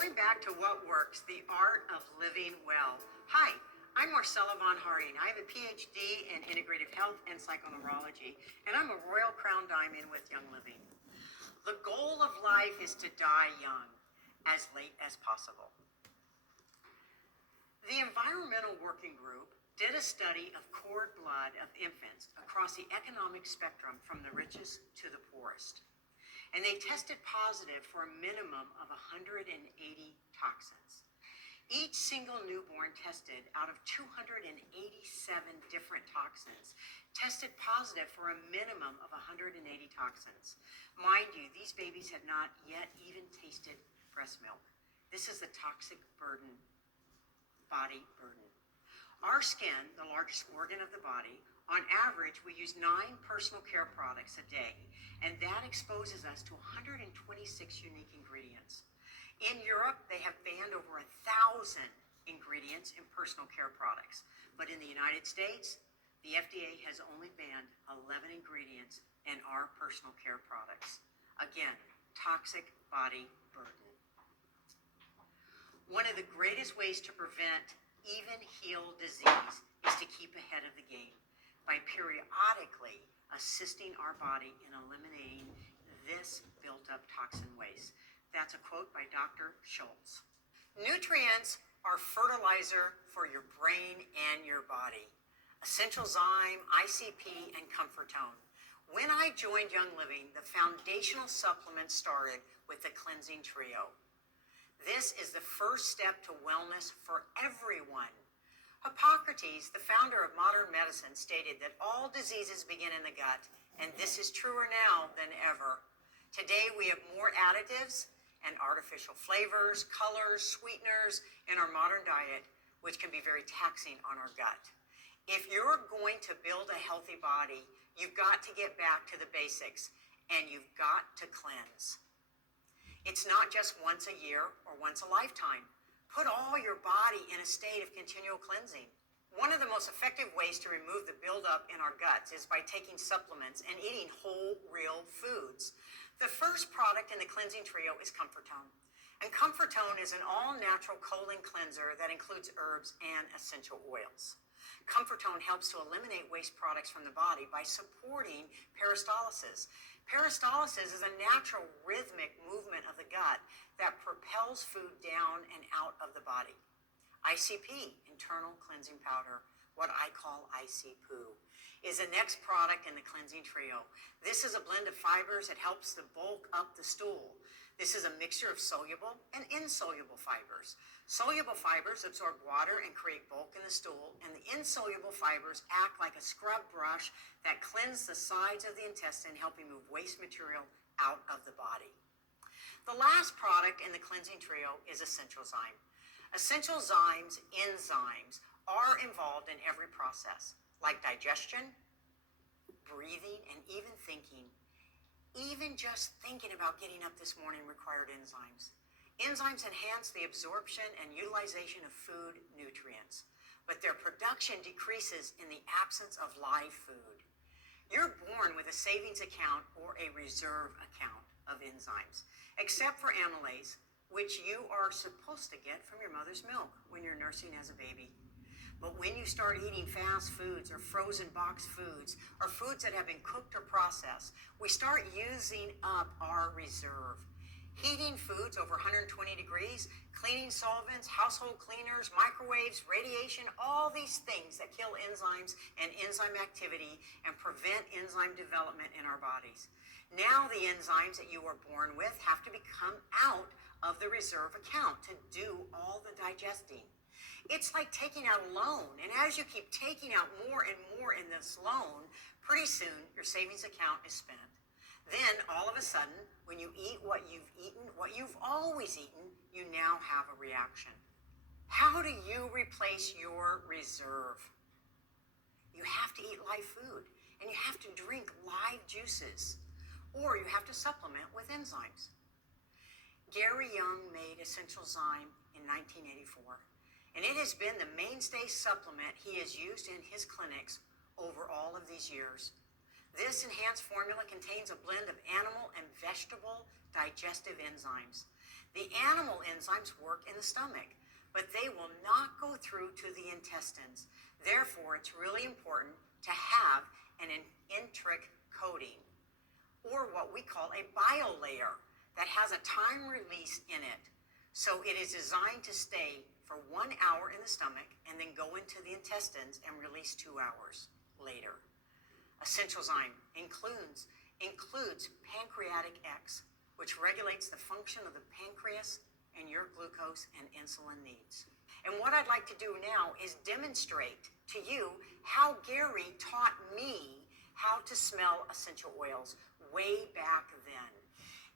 Going back to what works, the art of living well. Hi, I'm Marcella Vonn. I have a PhD in integrative health and psychoneurology, and I'm a Royal Crown Diamond with Young Living. The goal of life is to die young, as late as possible. The Environmental Working Group did a study of cord blood of infants across the economic spectrum from the richest to the poorest. And they tested positive for a minimum of 180 toxins. Each single newborn tested out of 287 different toxins tested positive for a minimum of 180 toxins. Mind you, these babies had not yet even tasted breast milk. This is the toxic burden, body burden. Our skin, the largest organ of the body, on average, we use 9 personal care products a day, and that exposes us to 126 unique ingredients. In Europe, they have banned over 1,000 ingredients in personal care products. But in the United States, the FDA has only banned 11 ingredients in our personal care products. Again, toxic body burden. One of the greatest ways to prevent even heal disease is to keep ahead of the game by periodically assisting our body in eliminating this built-up toxin waste. That's a quote by Dr. Schultz. Nutrients are fertilizer for your brain and your body. Essential Zyme, ICP, and Comfortone. When I joined Young Living, the foundational supplement started with the Cleansing Trio. This is the first step to wellness for everyone. Hippocrates, the founder of modern medicine, stated that all diseases begin in the gut, and this is truer now than ever. Today, we have more additives and artificial flavors, colors, sweeteners in our modern diet, which can be very taxing on our gut. If you're going to build a healthy body, you've got to get back to the basics, and you've got to cleanse. It's not just once a year or once a lifetime. Put all your body in a state of continual cleansing. One of the most effective ways to remove the buildup in our guts is by taking supplements and eating whole, real foods. The first product in the Cleansing Trio is Comfortone. And Comfortone is an all-natural colon cleanser that includes herbs and essential oils. Comfortone helps to eliminate waste products from the body by supporting peristalsis. Peristalsis is a natural rhythmic movement of the gut that propels food down and out of the body. ICP, internal cleansing powder, what I call IC-Poo, is the next product in the Cleansing Trio. This is a blend of fibers that helps to bulk up the stool. This is a mixture of soluble and insoluble fibers. Soluble fibers absorb water and create bulk in the stool, and the insoluble fibers act like a scrub brush that cleanse the sides of the intestine, helping move waste material out of the body. The last product in the Cleansing Trio is Essential Zyme. Essential Zyme's enzymes are involved in every process, like digestion, breathing, and even thinking. Even just thinking about getting up this morning required enzymes. Enzymes enhance the absorption and utilization of food nutrients, but their production decreases in the absence of live food. You're born with a savings account or a reserve account of enzymes, except for amylase, which you are supposed to get from your mother's milk when you're nursing as a baby. But when you start eating fast foods or frozen box foods or foods that have been cooked or processed, we start using up our reserve. Heating foods over 120 degrees, cleaning solvents, household cleaners, microwaves, radiation, all these things that kill enzymes and enzyme activity and prevent enzyme development in our bodies. Now the enzymes that you were born with have to become out of the reserve account to do all the digesting. It's like taking out a loan, and as you keep taking out more and more in this loan, pretty soon your savings account is spent. Then, all of a sudden, when you eat what you've eaten, what you've always eaten, you now have a reaction. How do you replace your reserve? You have to eat live food, and you have to drink live juices, or you have to supplement with enzymes. Gary Young made Essential Zyme in 1984. And it has been the mainstay supplement he has used in his clinics over all of these years. This enhanced formula contains a blend of animal and vegetable digestive enzymes. The animal enzymes work in the stomach, but they will not go through to the intestines. Therefore, it's really important to have an enteric coating, or what we call a biolayer, that has a time release in it. So it is designed to stay for 1 hour in the stomach and then go into the intestines and release 2 hours later. Essential enzyme includes pancreatic X, which regulates the function of the pancreas and your glucose and insulin needs. And what I'd like to do now is demonstrate to you how Gary taught me how to smell essential oils way back then.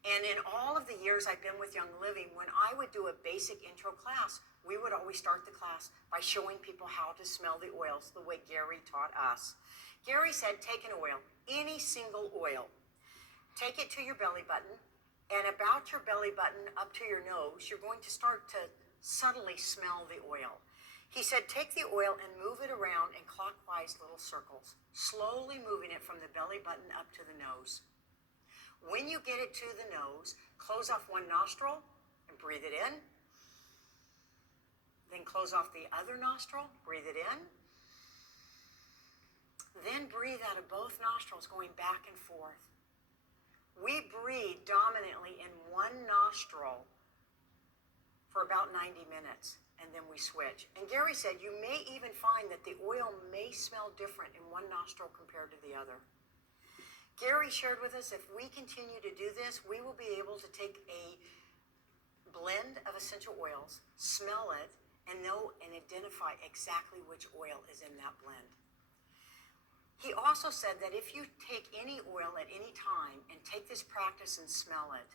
And in all of the years I've been with Young Living, when I would do a basic intro class, we would always start the class by showing people how to smell the oils the way Gary taught us. Gary said, take an oil, any single oil, take it to your belly button, and about your belly button up to your nose, you're going to start to subtly smell the oil. He said, take the oil and move it around in clockwise little circles, slowly moving it from the belly button up to the nose. When you get it to the nose, close off one nostril and breathe it in. Then close off the other nostril, breathe it in. Then breathe out of both nostrils, going back and forth. We breathe dominantly in one nostril for about 90 minutes, and then we switch. And Gary said you may even find that the oil may smell different in one nostril compared to the other. Gary shared with us, if we continue to do this, we will be able to take a blend of essential oils, smell it, and know and identify exactly which oil is in that blend. He also said that if you take any oil at any time and take this practice and smell it,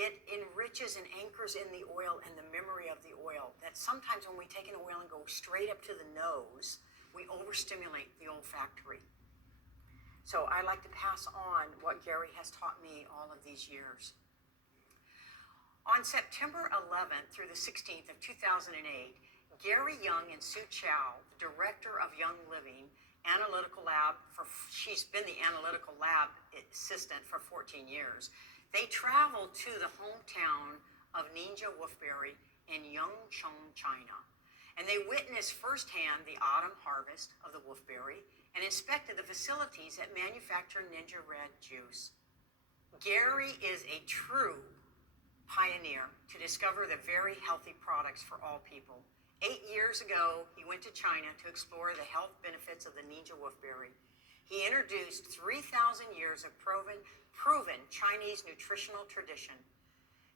it enriches and anchors in the oil and the memory of the oil. That sometimes when we take an oil and go straight up to the nose, we overstimulate the olfactory. So I like to pass on what Gary has taught me all of these years. On September 11th through the 16th of 2008, Gary Young and Sue Chow, the director of Young Living Analytical Lab, she's been the analytical lab assistant for 14 years. They traveled to the hometown of NingXia Wolfberry in Yangcheng, China. And they witnessed firsthand the autumn harvest of the wolfberry and inspected the facilities that manufacture NingXia Red juice. Gary is a true pioneer to discover the very healthy products for all people. 8 years ago, he went to China to explore the health benefits of the NingXia Wolfberry. He introduced 3,000 years of proven Chinese nutritional tradition.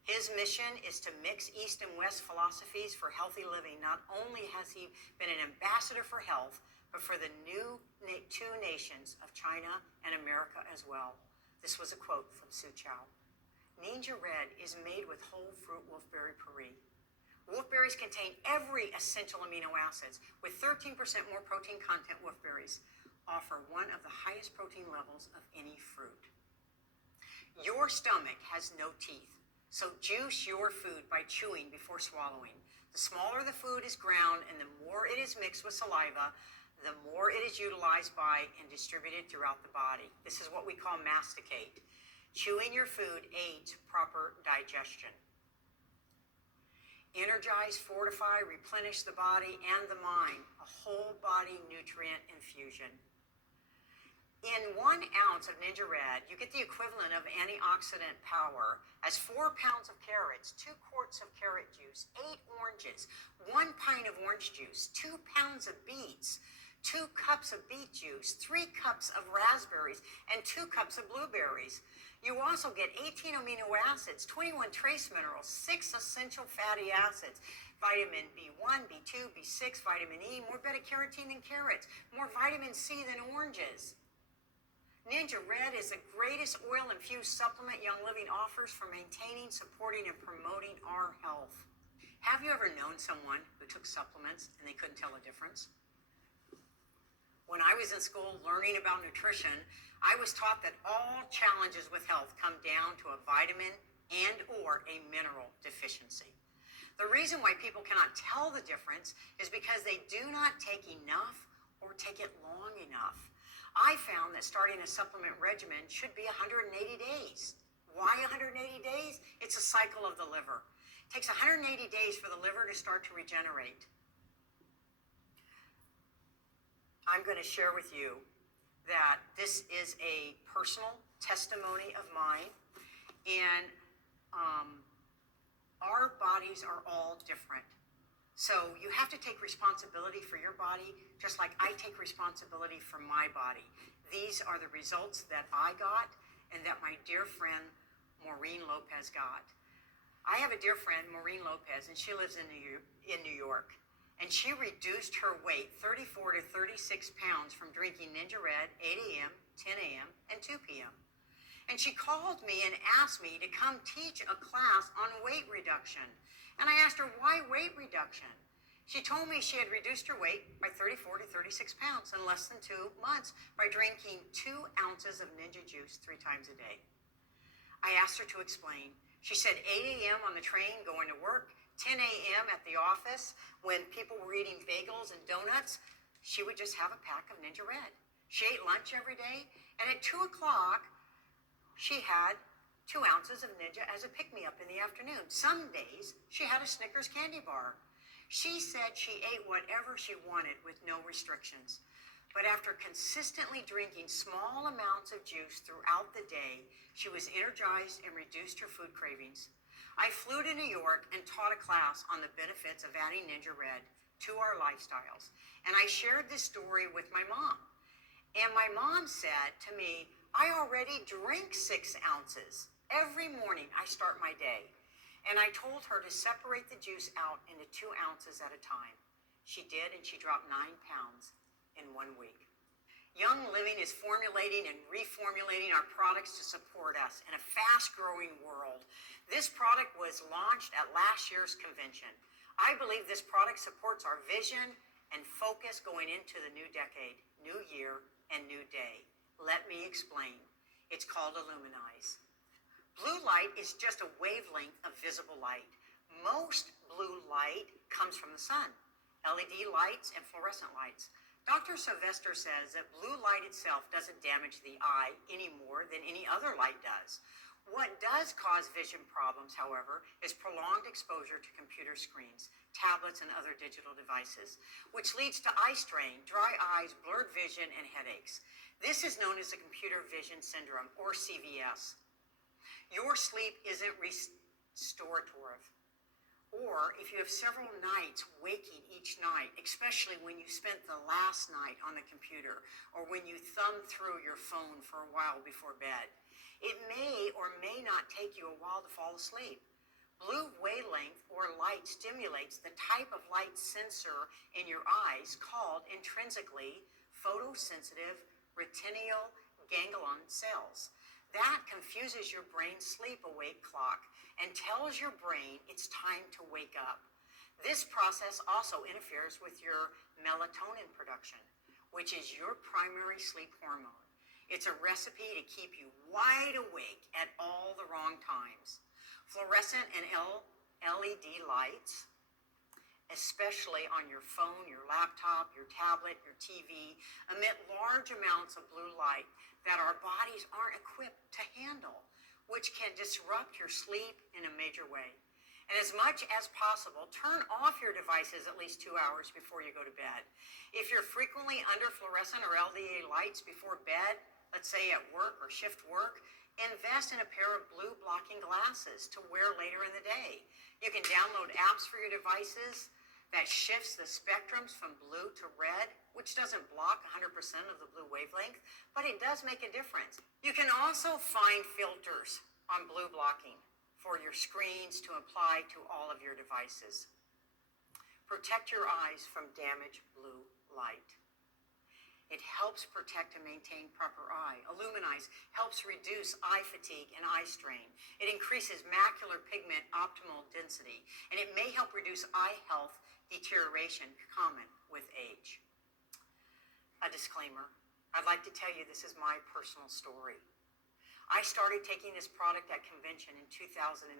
His mission is to mix East and West philosophies for healthy living. Not only has he been an ambassador for health, but for the two nations of China and America as well. This was a quote from Sue Chow. NingXia Red is made with whole fruit wolfberry puree. Wolfberries contain every essential amino acids. With 13% more protein content, wolfberries offer one of the highest protein levels of any fruit. Your stomach has no teeth, so juice your food by chewing before swallowing. The smaller the food is ground and the more it is mixed with saliva, the more it is utilized by and distributed throughout the body. This is what we call masticate. Chewing your food aids proper digestion. Energize, fortify, replenish the body and the mind, a whole body nutrient infusion. In 1 ounce of NingXia Red, you get the equivalent of antioxidant power as 4 pounds of carrots, 2 quarts of carrot juice, 8 oranges, 1 pint of orange juice, 2 pounds of beets, 2 cups of beet juice, 3 cups of raspberries, and 2 cups of blueberries. You also get 18 amino acids, 21 trace minerals, 6 essential fatty acids, vitamin B1, B2, B6, vitamin E, more beta-carotene than carrots, more vitamin C than oranges. NingXia Red is the greatest oil-infused supplement Young Living offers for maintaining, supporting, and promoting our health. Have you ever known someone who took supplements and they couldn't tell a difference? When I was in school learning about nutrition, I was taught that all challenges with health come down to a vitamin and or a mineral deficiency. The reason why people cannot tell the difference is because they do not take enough or take it long enough. I found that starting a supplement regimen should be 180 days. Why 180 days? It's a cycle of the liver. Takes 180 days for the liver to start to regenerate. I'm going to share with you that this is a personal testimony of mine, and our bodies are all different. So you have to take responsibility for your body, just like I take responsibility for my body. These are the results that I got and that my dear friend Maureen Lopez got. I have a dear friend, Maureen Lopez, and she lives in New York. And she reduced her weight 34 to 36 pounds from drinking Ninja Red 8 a.m., 10 a.m., and 2 p.m. And she called me and asked me to come teach a class on weight reduction. And I asked her, why weight reduction? She told me she had reduced her weight by 34 to 36 pounds in less than 2 months by drinking 2 ounces of Ninja juice 3 times a day. I asked her to explain. She said 8 a.m. on the train going to work, 10 a.m. at the office when people were eating bagels and donuts, she would just have a pack of Ninja Red. She ate lunch every day, and at 2 o'clock, she had 2 ounces of Ninja as a pick-me-up in the afternoon. Some days, she had a Snickers candy bar. She said she ate whatever she wanted with no restrictions. But after consistently drinking small amounts of juice throughout the day, she was energized and reduced her food cravings. I flew to New York and taught a class on the benefits of adding Ninja Red to our lifestyles. And I shared this story with my mom. And my mom said to me, I already drink 6 ounces. Every morning I start my day. And I told her to separate the juice out into 2 ounces at a time. She did, and she dropped 9 pounds in 1 week. Young Living is formulating and reformulating our products to support us in a fast-growing world. This product was launched at last year's convention. I believe this product supports our vision and focus going into the new decade, new year, and new day. Let me explain. It's called Illuminize. Blue light is just a wavelength of visible light. Most blue light comes from the sun, LED lights and fluorescent lights. Dr. Sylvester says that blue light itself doesn't damage the eye any more than any other light does. What does cause vision problems, however, is prolonged exposure to computer screens, tablets, and other digital devices, which leads to eye strain, dry eyes, blurred vision, and headaches. This is known as the computer vision syndrome, or CVS. Your sleep isn't restorative. Or if you have several nights waking each night, especially when you spent the last night on the computer, or when you thumb through your phone for a while before bed, it may or may not take you a while to fall asleep. Blue wavelength or light stimulates the type of light sensor in your eyes called intrinsically photosensitive retinal ganglion cells. That confuses your brain's sleep-awake clock and tells your brain it's time to wake up. This process also interferes with your melatonin production, which is your primary sleep hormone. It's a recipe to keep you wide awake at all the wrong times. Fluorescent and LED lights, especially on your phone, your laptop, your tablet, your TV, emit large amounts of blue light that our bodies aren't equipped to handle, which can disrupt your sleep in a major way. And as much as possible, turn off your devices at least 2 hours before you go to bed. If you're frequently under fluorescent or LED lights before bed, let's say at work or shift work, invest in a pair of blue blocking glasses to wear later in the day. You can download apps for your devices that shifts the spectrums from blue to red, which doesn't block 100% of the blue wavelength, but it does make a difference. You can also find filters on blue blocking for your screens to apply to all of your devices. Protect your eyes from damaged blue light. It helps protect and maintain proper eye. Illuminize helps reduce eye fatigue and eye strain. It increases macular pigment optimal density, and it may help reduce eye health deterioration common with age. A disclaimer, I'd like to tell you this is my personal story. I started taking this product at convention in 2019,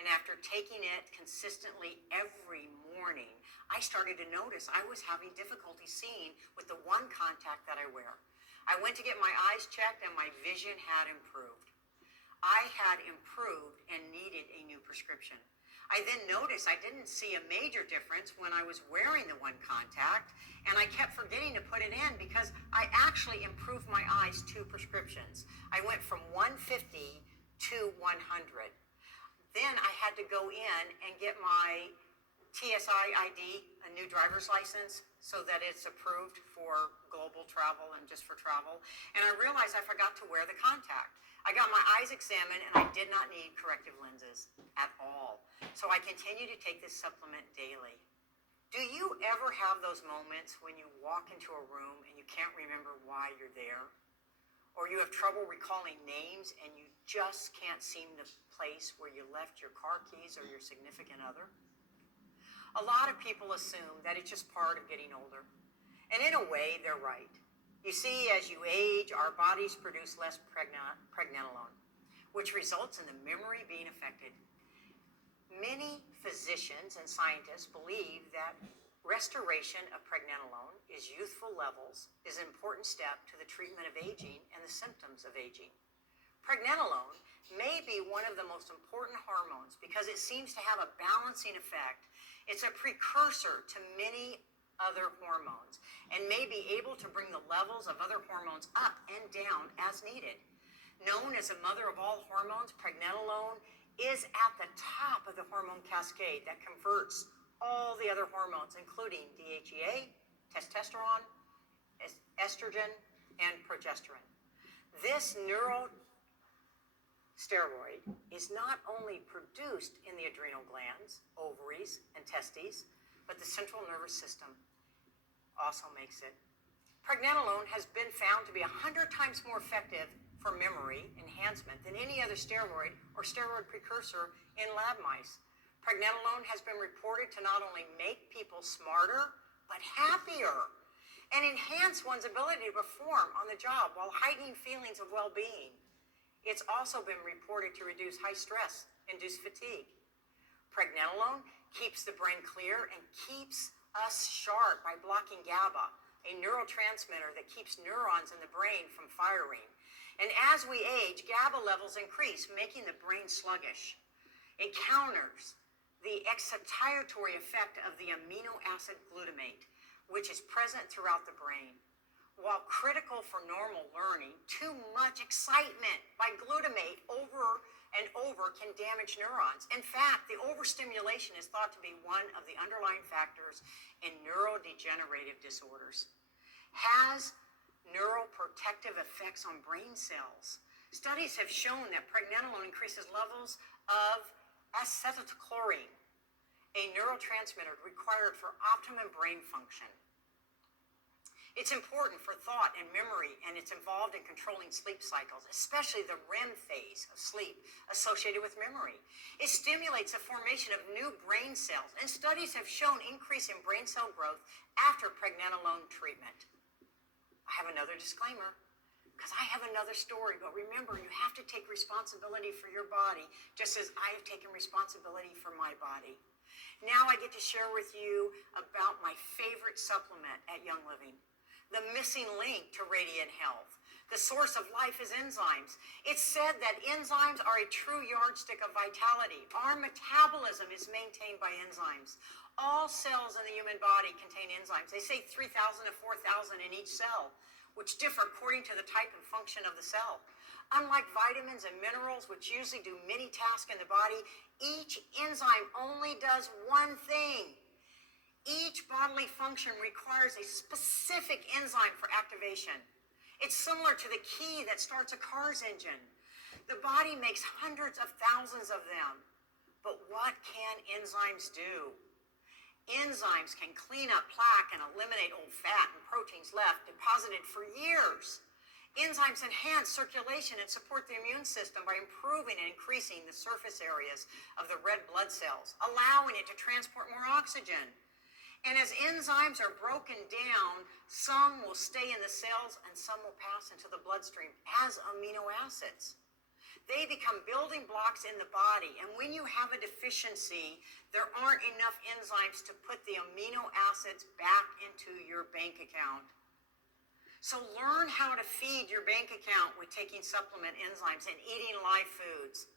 and after taking it consistently every morning, I started to notice I was having difficulty seeing with the one contact that I wear. I went to get my eyes checked, and my vision had improved. I had improved and needed a new prescription. I then noticed I didn't see a major difference when I was wearing the one contact, and I kept forgetting to put it in because I actually improved my eyes 2 prescriptions. I went from 150 to 100. Then I had to go in and get my TSI ID, a new driver's license, so that it's approved for global travel and just for travel. And I realized I forgot to wear the contact. I got my eyes examined and I did not need corrective lenses at all. So I continue to take this supplement daily. Do you ever have those moments when you walk into a room and you can't remember why you're there? Or you have trouble recalling names and you just can't seem the place where you left your car keys or your significant other? A lot of people assume that it's just part of getting older. And in a way, they're right. You see, as you age, our bodies produce less pregnenolone, which results in the memory being affected. Many physicians and scientists believe that restoration of pregnenolone is youthful levels is an important step to the treatment of aging and the symptoms of aging. Pregnenolone may be one of the most important hormones because it seems to have a balancing effect. It's a precursor to many other hormones and may be able to bring the levels of other hormones up and down as needed. Known as the mother of all hormones, pregnenolone is at the top of the hormone cascade that converts all the other hormones, including DHEA, testosterone, estrogen, and progesterone. This neurosteroid is not only produced in the adrenal glands, ovaries, and testes, but the central nervous system also makes it. Pregnenolone has been found to be 100 times more effective for memory enhancement than any other steroid or steroid precursor in lab mice. Pregnenolone has been reported to not only make people smarter, but happier, and enhance one's ability to perform on the job while heightening feelings of well-being. It's also been reported to reduce high stress, induce fatigue. Pregnenolone keeps the brain clear and keeps us sharp by blocking GABA, a neurotransmitter that keeps neurons in the brain from firing. And as we age, GABA levels increase, making the brain sluggish. It counters the excitatory effect of the amino acid glutamate, which is present throughout the brain. While critical for normal learning, too much excitement by glutamate over and over can damage neurons. In fact, the overstimulation is thought to be one of the underlying factors in neurodegenerative disorders. Has neuroprotective effects on brain cells. Studies have shown that pregnenolone increases levels of acetylcholine, a neurotransmitter required for optimum brain function. It's important for thought and memory, and it's involved in controlling sleep cycles, especially the REM phase of sleep associated with memory. It stimulates the formation of new brain cells, and studies have shown increase in brain cell growth after pregnenolone treatment. I have another disclaimer, because I have another story, but remember, you have to take responsibility for your body, just as I have taken responsibility for my body. Now I get to share with you about my favorite supplement at Young Living, the missing link to radiant health. The source of life is enzymes. It's said that enzymes are a true yardstick of vitality. Our metabolism is maintained by enzymes. All cells in the human body contain enzymes. They say 3,000 to 4,000 in each cell, which differ according to the type and function of the cell. Unlike vitamins and minerals, which usually do many tasks in the body, each enzyme only does one thing. Each bodily function requires a specific enzyme for activation. It's similar to the key that starts a car's engine. The body makes hundreds of thousands of them. But what can enzymes do? Enzymes can clean up plaque and eliminate old fat and proteins left deposited for years. Enzymes enhance circulation and support the immune system by improving and increasing the surface areas of the red blood cells, allowing it to transport more oxygen. And as enzymes are broken down, some will stay in the cells and some will pass into the bloodstream as amino acids. They become building blocks in the body, and when you have a deficiency, there aren't enough enzymes to put the amino acids back into your bank account. So learn how to feed your bank account with taking supplement enzymes and eating live foods.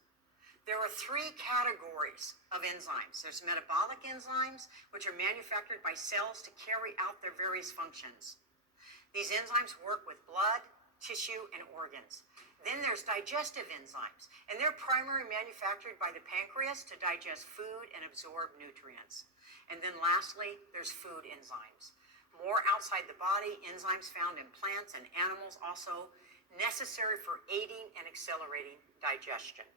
There are three categories of enzymes. There's metabolic enzymes, which are manufactured by cells to carry out their various functions. These enzymes work with blood, tissue, and organs. Then there's digestive enzymes, and they're primarily manufactured by the pancreas to digest food and absorb nutrients. And then lastly, there's food enzymes. More outside the body, enzymes found in plants and animals, also necessary for aiding and accelerating digestion.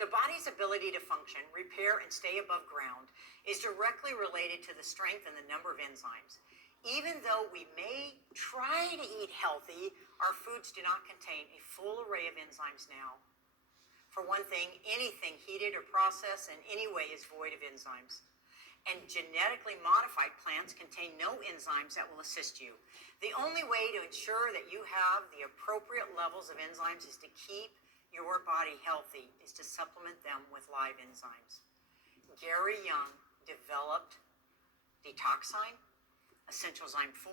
The body's ability to function, repair, and stay above ground is directly related to the strength and the number of enzymes. Even though we may try to eat healthy, our foods do not contain a full array of enzymes now. For one thing, anything heated or processed in any way is void of enzymes. And genetically modified plants contain no enzymes that will assist you. The only way to ensure that you have the appropriate levels of enzymes is to keep your body healthy, is to supplement them with live enzymes. Gary Young developed Detoxine, Essentialzyme 4,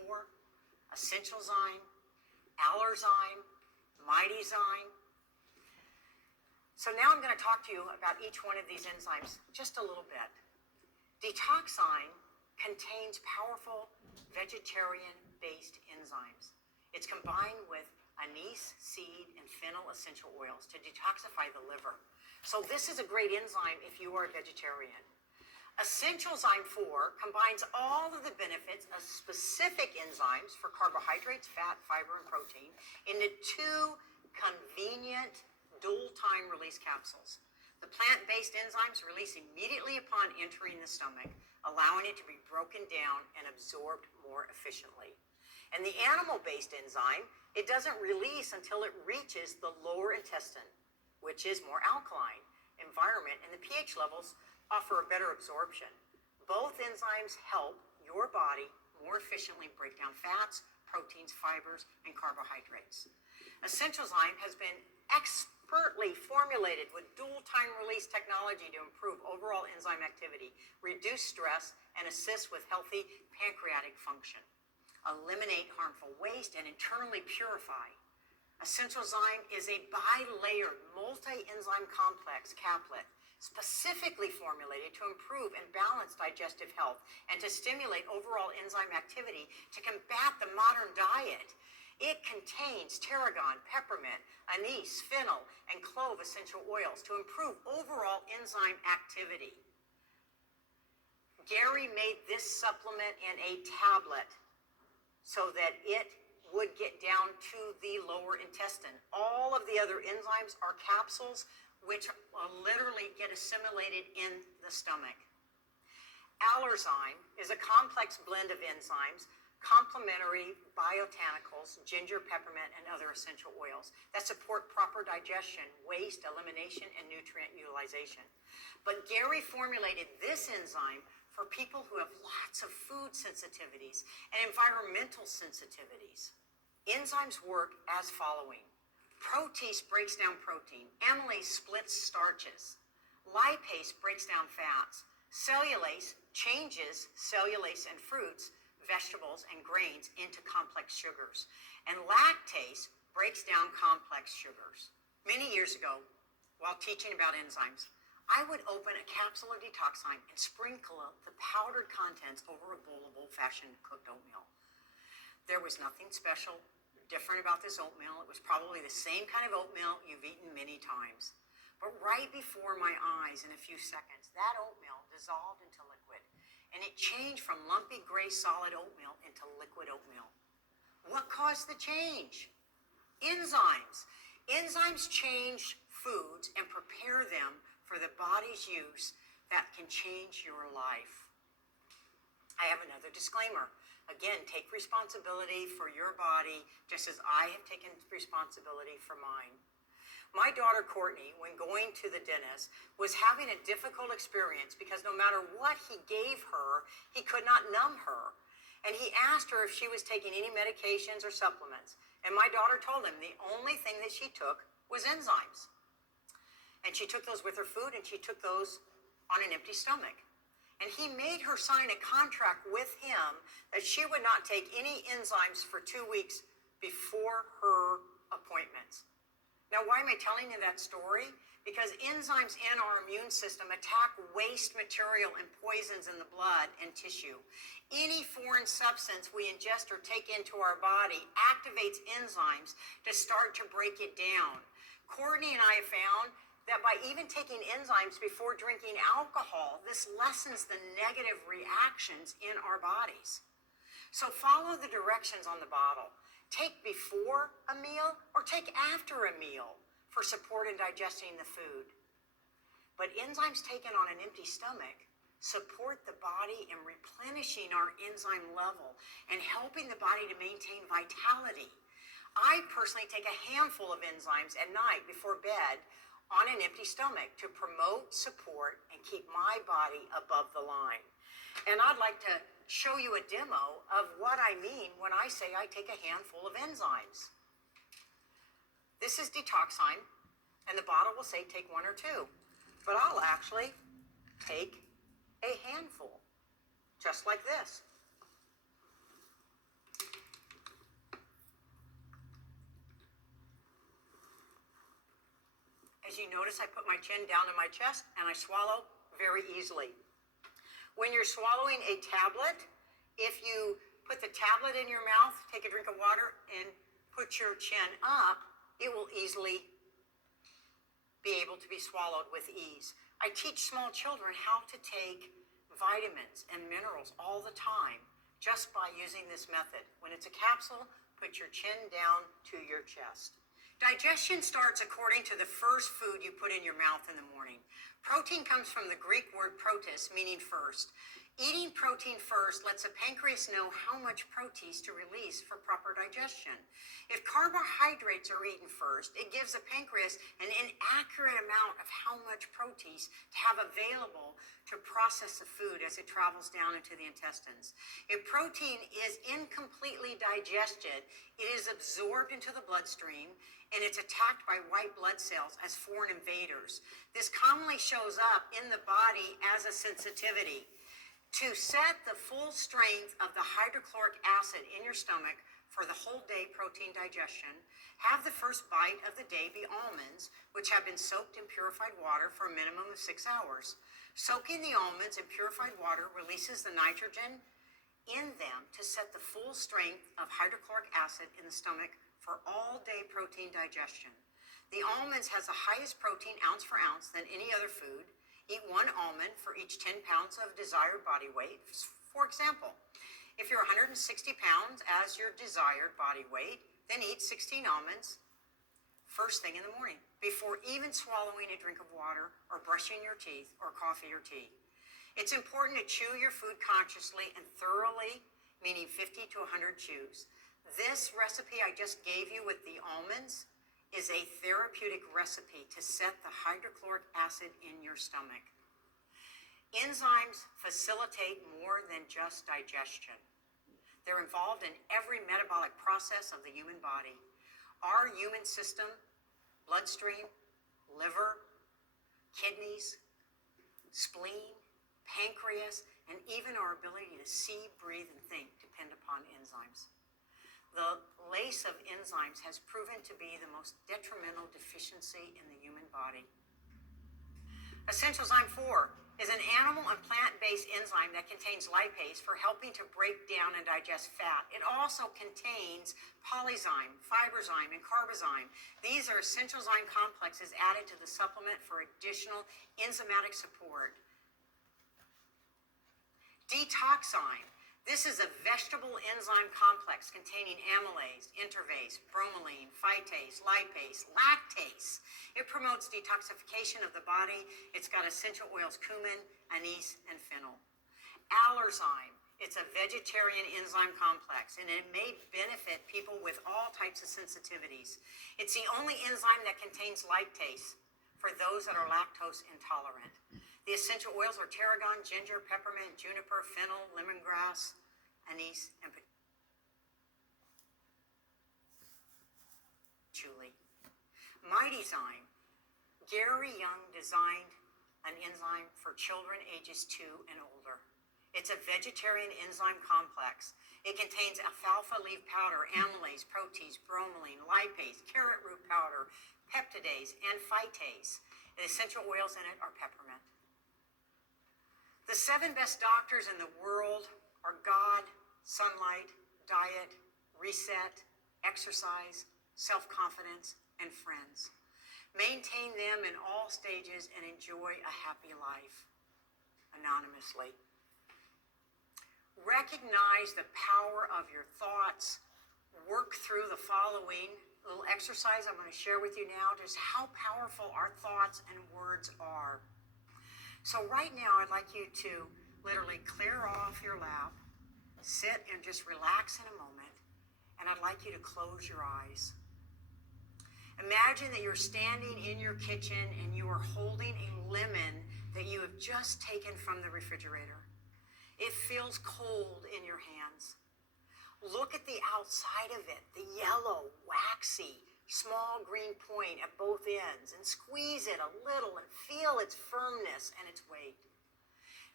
Essentialzyme, Allerzyme, Mightyzyme. So now I'm going to talk to you about each one of these enzymes just a little bit. Detoxine contains powerful vegetarian-based enzymes. It's combined with anise, seed, and fennel essential oils to detoxify the liver. So this is a great enzyme if you are a vegetarian. Essentialzyme 4 combines all of the benefits of specific enzymes for carbohydrates, fat, fiber, and protein into 2 convenient dual-time release capsules. The plant-based enzymes release immediately upon entering the stomach, allowing it to be broken down and absorbed more efficiently. And the animal-based enzyme, it doesn't release until it reaches the lower intestine, which is more alkaline environment, and the pH levels offer a better absorption. Both enzymes help your body more efficiently break down fats, proteins, fibers, and carbohydrates. Essentialzyme has been expertly formulated with dual-time release technology to improve overall enzyme activity, reduce stress, and assist with healthy pancreatic function, eliminate harmful waste, and internally purify. Essentialzyme is a bi-layered multi-enzyme complex caplet specifically formulated to improve and balance digestive health and to stimulate overall enzyme activity to combat the modern diet. It contains tarragon, peppermint, anise, fennel, and clove essential oils to improve overall enzyme activity. Gary made this supplement in a tablet so that it would get down to the lower intestine. All of the other enzymes are capsules which literally get assimilated in the stomach. Allerzyme is a complex blend of enzymes, complementary biobotanicals, ginger, peppermint, and other essential oils that support proper digestion, waste elimination, and nutrient utilization. But Gary formulated this enzyme for people who have lots of food sensitivities and environmental sensitivities. Enzymes work as following. Protease breaks down protein. Amylase splits starches. Lipase breaks down fats. Cellulase changes cellulase in fruits, vegetables, and grains into complex sugars. And lactase breaks down complex sugars. Many years ago, while teaching about enzymes, I would open a capsule of Detoxine and sprinkle the powdered contents over a bowl of old-fashioned cooked oatmeal. There was nothing special, different about this oatmeal. It was probably the same kind of oatmeal you've eaten many times. But right before my eyes, in a few seconds, that oatmeal dissolved into liquid, and it changed from lumpy gray solid oatmeal into liquid oatmeal. What caused the change? Enzymes. Enzymes change foods and prepare them for the body's use that can change your life. I have another disclaimer. Again, take responsibility for your body just as I have taken responsibility for mine. My daughter Courtney, when going to the dentist, was having a difficult experience because no matter what he gave her, he could not numb her. And he asked her if she was taking any medications or supplements. And my daughter told him the only thing that she took was enzymes. And she took those with her food, and she took those on an empty stomach. And he made her sign a contract with him that she would not take any enzymes for 2 weeks before her appointments. Now, why am I telling you that story? Because enzymes in our immune system attack waste material and poisons in the blood and tissue. Any foreign substance we ingest or take into our body activates enzymes to start to break it down. Courtney and I have found that by even taking enzymes before drinking alcohol, this lessens the negative reactions in our bodies. So follow the directions on the bottle. Take before a meal or take after a meal for support in digesting the food. But enzymes taken on an empty stomach support the body in replenishing our enzyme level and helping the body to maintain vitality. I personally take a handful of enzymes at night before bed on an empty stomach to promote, support, and keep my body above the line. And I'd like to show you a demo of what I mean when I say I take a handful of enzymes. This is detoxime, and the bottle will say take 1 or 2, but I'll actually take a handful, just like this. As you notice, I put my chin down to my chest and I swallow very easily. When you're swallowing a tablet, if you put the tablet in your mouth, take a drink of water, and put your chin up, it will easily be able to be swallowed with ease. I teach small children how to take vitamins and minerals all the time just by using this method. When it's a capsule, put your chin down to your chest. Digestion starts according to the first food you put in your mouth in the morning. Protein comes from the Greek word protus, meaning first. Eating protein first lets the pancreas know how much proteins to release for proper digestion. If carbohydrates are eaten first, it gives the pancreas an inaccurate amount of how much proteins to have available to process the food as it travels down into the intestines. If protein is incompletely digested, it is absorbed into the bloodstream and it's attacked by white blood cells as foreign invaders. This commonly shows up in the body as a sensitivity. To set the full strength of the hydrochloric acid in your stomach for the whole day protein digestion, have the first bite of the day be almonds, which have been soaked in purified water for a minimum of 6 hours. Soaking the almonds in purified water releases the nitrogen in them to set the full strength of hydrochloric acid in the stomach for all day protein digestion. The almonds has the highest protein ounce for ounce than any other food. Eat 1 almond for each 10 pounds of desired body weight. For example, if you're 160 pounds as your desired body weight, then eat 16 almonds first thing in the morning, before even swallowing a drink of water or brushing your teeth or coffee or tea. It's important to chew your food consciously and thoroughly, meaning 50 to 100 chews. This recipe I just gave you with the almonds is a therapeutic recipe to set the hydrochloric acid in your stomach. Enzymes facilitate more than just digestion. They're involved in every metabolic process of the human body. Our human system, bloodstream, liver, kidneys, spleen, pancreas, and even our ability to see, breathe, and think depend upon enzymes. The lace of enzymes has proven to be the most detrimental deficiency in the human body. Essential Enzyme 4 is an animal and plant-based enzyme that contains lipase for helping to break down and digest fat. It also contains polyzyme, fiberzyme, and carbozyme. These are essential enzyme complexes added to the supplement for additional enzymatic support. Detoxime. This is a vegetable enzyme complex containing amylase, intervase, bromelain, phytase, lipase, lactase. It promotes detoxification of the body. It's got essential oils cumin, anise, and fennel. Allerzyme. It's a vegetarian enzyme complex, and it may benefit people with all types of sensitivities. It's the only enzyme that contains lactase for those that are lactose intolerant. The essential oils are tarragon, ginger, peppermint, juniper, fennel, lemongrass, anise, and patchouli. Mightyzyme. Gary Young designed an enzyme for children ages 2 and older. It's a vegetarian enzyme complex. It contains alfalfa leaf powder, amylase, protease, bromelain, lipase, carrot root powder, peptidase, and phytase. The essential oils in it are peppermint. The 7 best doctors in the world are God, sunlight, diet, reset, exercise, self-confidence, and friends. Maintain them in all stages and enjoy a happy life anonymously. Recognize the power of your thoughts. Work through the following little exercise I'm going to share with you now, just how powerful our thoughts and words are. So right now, I'd like you to literally clear off your lap, sit and just relax in a moment, and I'd like you to close your eyes. Imagine that you're standing in your kitchen and you are holding a lemon that you have just taken from the refrigerator. It feels cold in your hands. Look at the outside of it, the yellow, waxy, small green point at both ends, and squeeze it a little and feel its firmness and its weight.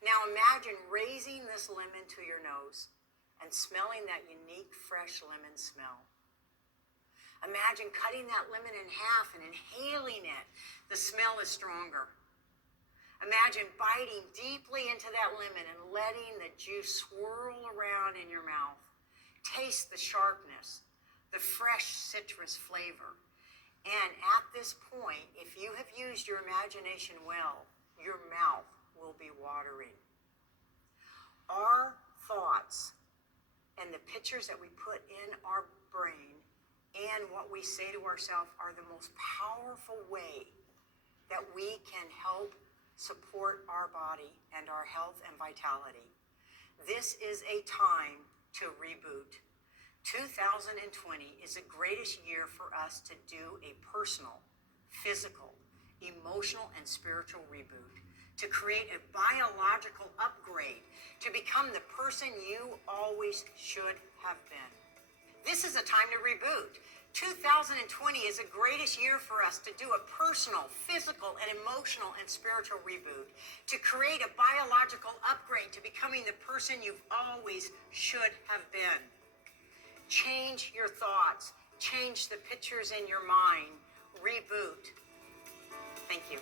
Now imagine raising this lemon to your nose and smelling that unique fresh lemon smell. Imagine cutting that lemon in half and inhaling it. The smell is stronger. Imagine biting deeply into that lemon and letting the juice swirl around in your mouth. Taste the sharpness, the fresh citrus flavor. And at this point, if you have used your imagination well, your mouth will be watering. Our thoughts and the pictures that we put in our brain and what we say to ourselves are the most powerful way that we can help support our body and our health and vitality. This is a time to reboot. 2020 is the greatest year for us to do a personal, physical, emotional, and spiritual reboot, to create a biological upgrade, to become the person you always should have been. This is a time to reboot. 2020 is the greatest year for us to do a personal, physical, and emotional and spiritual reboot, to create a biological upgrade to becoming the person you've always should have been. Change your thoughts. Change the pictures in your mind. Reboot. Thank you.